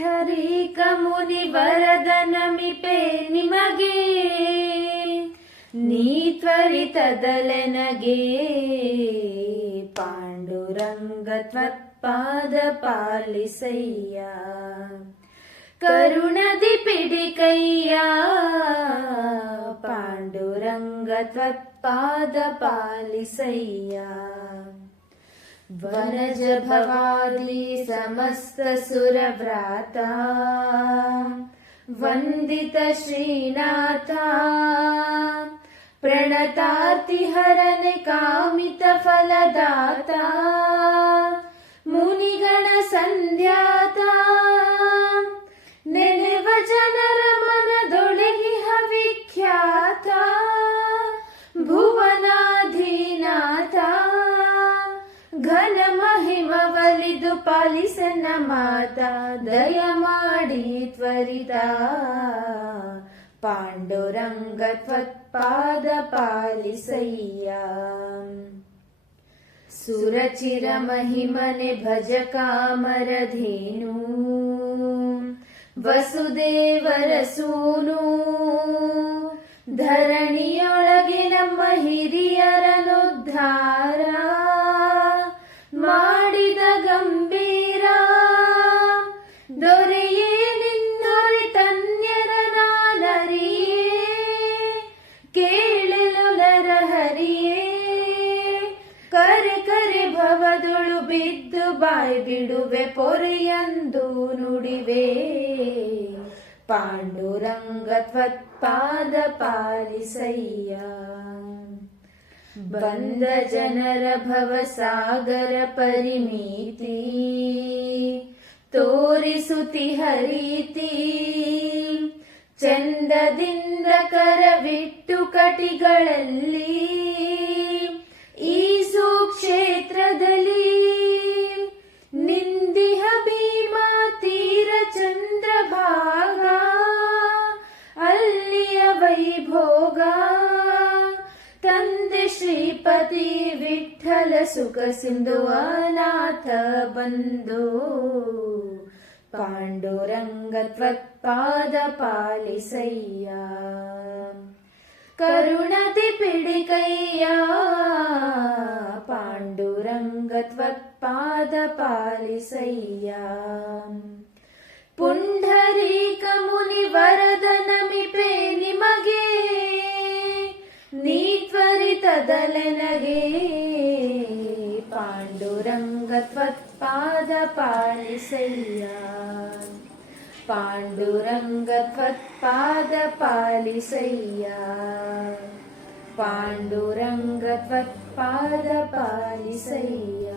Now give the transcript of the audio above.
ಪುಂಢರೀಕ ಮುನಿ ವರದನಮಿಪೆ ನಿಮಗೆ, ನೀ ತ್ವರಿತದಲೆನಗೆ ಪಾಂಡುರಂಗ ತ್ವತ್ಪಾದ ಪಾಲಿಸಯ್ಯ. ಕರುಣದಿ ಪಿಡಿಕಯ್ಯ ಪಾಂಡುರಂಗ ತ್ವತ್ಪಾದ ಪಾಲಿಸಯ್ಯ. ವನಜ ಭವಾದಿ ಸಮಸ್ತ ಸುರವ್ರಾತ ವಂದಿತ ಶ್ರೀನಾಥ, ಪ್ರಣತಾರ್ತಿ ಹರನೆ ಕಾಮಿತ ಫಲದಾತ, ಮುನಿಗಣ ಸಂಧ್ಯಾತ, ನೆನೆವ ಜನರ ಮನದೊಳಗಿಹ ವಿಖ್ಯಾತ, ಭುವನಾಧೀನಾಥ, ಘನ ಮಹಿಮವಲಿದು ಪಾಲಿಸನ ಮಾತಾ, ದಯ ಮಾಡಿ ತ್ವರಿತ ಪಾಂಡುರಂಗ ತ್ವತ್ಪಾದ ಪಾಲಿಸಯ್ಯ. ಸುರಚಿರ ಮಹಿಮನೆ ಭಜ ಕಾಮರಧೇನು, ವಸುದೇವರ ಸೂನು, ಧರಣಿಯೊಳಗೆ ನಮ್ಮ ಹಿರಿಯರನುದ್ಧಾರ ಮಾಡಿದ ಗಂಭೀರ. ದೊರೆಯೇ ನಿನ್ನೊರೆ ತನ್ಯರ ನಾನರಿಯೇ, ಕೇಳಲು ನರಹರಿಯೇ. ಕರೆ ಕರೆ ಭವದೊಳು ಬಿದ್ದು ಬಾಯ್ ಬಿಡುವೆ ಪೊರೆಯಂದು ನುಡಿವೆ, ಪಾಂಡುರಂಗ ತ್ವತ್ಪಾದ ಪಾಲಿಸಯ್ಯ. ಬಂದ ಜನರ ಭವಸಾಗರ ಪರಿಮಿತಿ, ತೋರಿಸುತ್ತಿಹ ರೀತಿ, ಚಂದದಿಂದ ಕರವಿಟ್ಟು ಕಟಿಗಳಲ್ಲಿ ಈ ಸುಕ್ಷೇತ್ರದಲ್ಲಿ. ನಿಂದಿಹ ಭೀಮಾ ತೀರ ಚಂದ್ರಭಾಗ, ಅಲ್ಲಿಯ ವೈಭೋಗ, ತಂದೆ ಶ್ರೀಪತಿ ವಿಠ್ಠಲ ಸುಖ ಸಿಂಧು ಅನಾಥ ಬಂಧು, ಪಾಂಡುರಂಗ ತ್ವತ್ಪಾದ ಪಾಲಿಸಯ್ಯ. ಕರುಣದಿ ಪಿಡಿಕಯ್ಯ ಪಾಂಡುರಂಗ ತ್ವತ್ಪಾದ ಪಾಲಿಸಯ್ಯ. ಪುಂಢರೀಕ ಮುನಿ ವರದನಮಿಪೆ ನಿಮಗೆ, ನೀ ತ್ವರಿತದಲೆನಗೆ ಪಾಂಡುರಂಗ ತ್ವತ್ಪಾದ ಪಾಲಿಸಯ್ಯ. ಪಾಂಡುರಂಗ ತ್ವತ್ಪಾದ ಪಾಲಿಸಯ್ಯ. ಪಾಂಡುರಂಗ ತ್ವತ್ಪಾದ ಪಾಲಿಸಯ್ಯ.